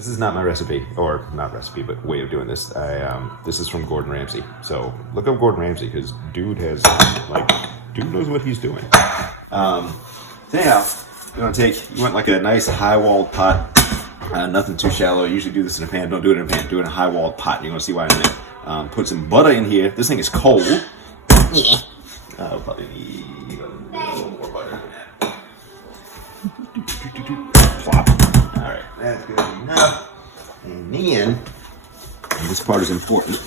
This is not my recipe, or not recipe, but way of doing this. This is from Gordon Ramsey. So look up Gordon Ramsey, because dude knows what he's doing. So anyhow, you want like a nice high-walled pot, nothing too shallow. You usually do this in a pan. Don't do it in a pan. Do it in a high-walled pot. You're gonna see why in a minute. Put some butter in here. This thing is cold. I'll probably need a little more butter than that. Plop. All right, that's good enough. And then, and this part is important,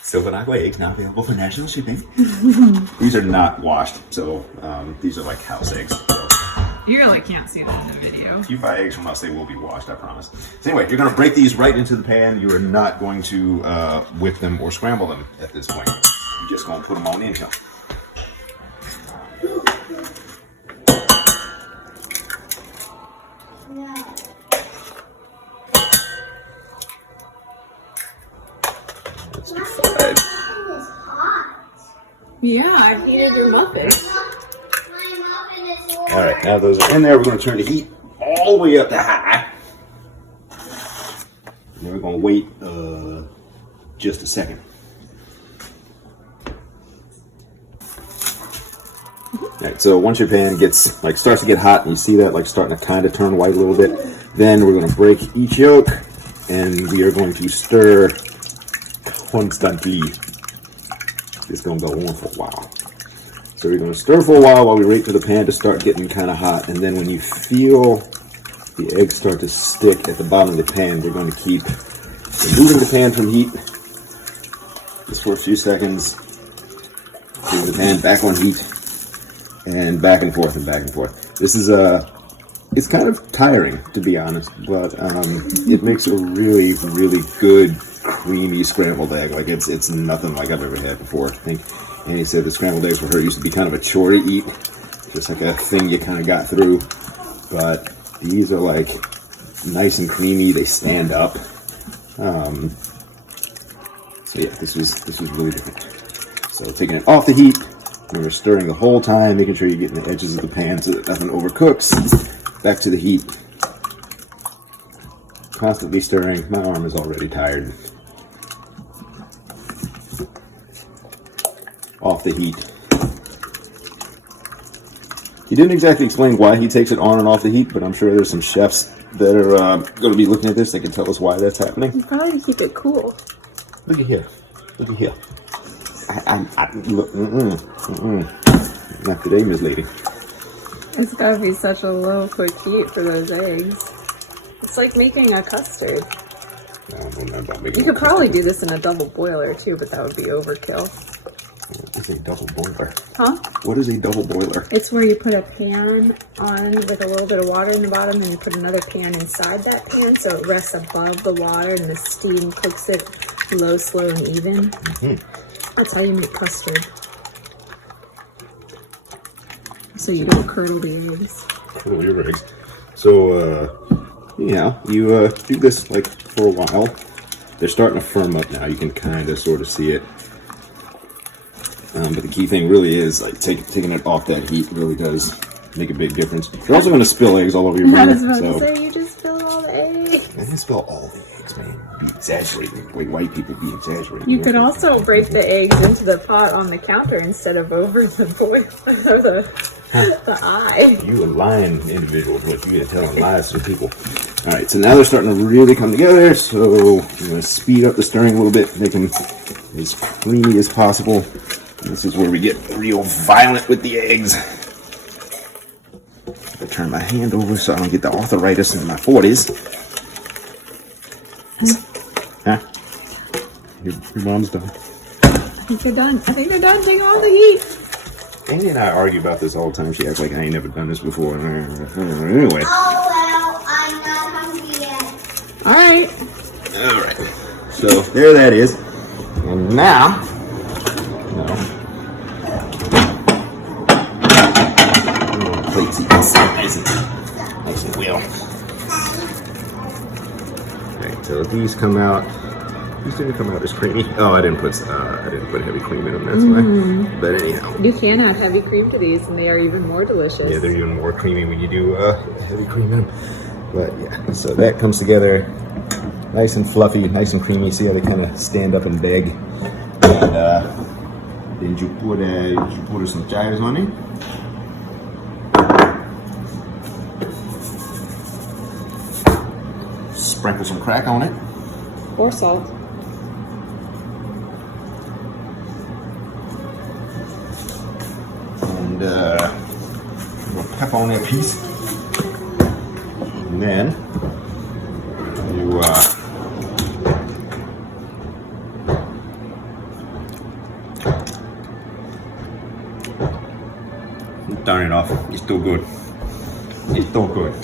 Sylvanaqua eggs not available for national shipping. These are not washed, so these are like house eggs. So. You really can't see that in the video. If you buy eggs from us, they will be washed, I promise. So anyway, you're going to break these right into the pan. You are not going to whip them or scramble them at this point. You're just going to put them on in here. Yeah, I've heated your muffin. All right, now those are in there. We're going to turn the heat all the way up to high. And then we're going to wait just a second. All right, so once your pan starts to get hot, and you see that starting to kind of turn white a little bit, then we're going to break each yolk, and we are going to stir constantly. It's going to go on for a while. So we're going to stir for a while we wait for the pan to start getting kind of hot, and then when you feel the eggs start to stick at the bottom of the pan, we're going to keep removing the pan from heat just for a few seconds. Put the pan back on heat, and back and forth and back and forth. This is it's kind of tiring, to be honest, but it makes a really, really good creamy scrambled egg. Like it's nothing like I've ever had before, I think. And he said the scrambled eggs for her used to be kind of a chore to eat, just like a thing you kind of got through. But these are like nice and creamy. They stand up. So yeah, this was really different. So taking it off the heat, and we're stirring the whole time, making sure you're getting the edges of the pan so that nothing overcooks. Back to the heat. Constantly stirring. My arm is already tired. Off the heat. He didn't exactly explain why he takes it on and off the heat, but I'm sure there's some chefs that are going to be looking at this. They can tell us why that's happening. Probably to keep it cool. Look at here. Look at here. Not today, Miss Lady. It's got to be such a low quick heat for those eggs. It's like making a custard. I don't know about making You could probably do this in a double boiler too, but that would be overkill. What is a double boiler? Huh? What is a double boiler? It's where you put a pan on with a little bit of water in the bottom, and you put another pan inside that pan so it rests above the water, and the steam cooks it low, slow, and even. Mm-hmm. That's how you make custard. So you don't curdle the eggs. Curdle your eggs. So, yeah, you do this for a while. They're starting to firm up now. You can kind of sort of see it. But the key thing really is taking it off that heat really does make a big difference. You're also going to spill eggs all over your pan. I was about to say, you just spill all the eggs. I didn't spill all the eggs, man. Be exaggerating. The way white people be exaggerating. You could also break the eggs into the pot on the counter instead of over the boil or the eye. You a lying individual, but you're telling lies to people. All right, so now they're starting to really come together. So I'm going to speed up the stirring a little bit, make them as creamy as possible. This is where we get real violent with the eggs. I'll turn my hand over so I don't get the arthritis in my 40s. Huh? Your mom's done. I think they're done. Take all the heat. Andy and I argue about this all the time. She acts like I ain't never done this before. Anyway. Oh, well, I'm not hungry yet. All right. So there that is. And now, plates you can see nice and well. Okay, so these come out. These didn't come out as creamy. Oh, I didn't put heavy cream in them. That's why. But anyhow, you can add heavy cream to these, and they are even more delicious. Yeah, they're even more creamy when you do heavy cream in them. But yeah, so that comes together nice and fluffy, nice and creamy. See how they kind of stand up and beg. And then you put some chives on it. Sprinkle some crack on it. Or salt. And we'll pepper on that piece. And then you turn it off. It's still good. It's still good.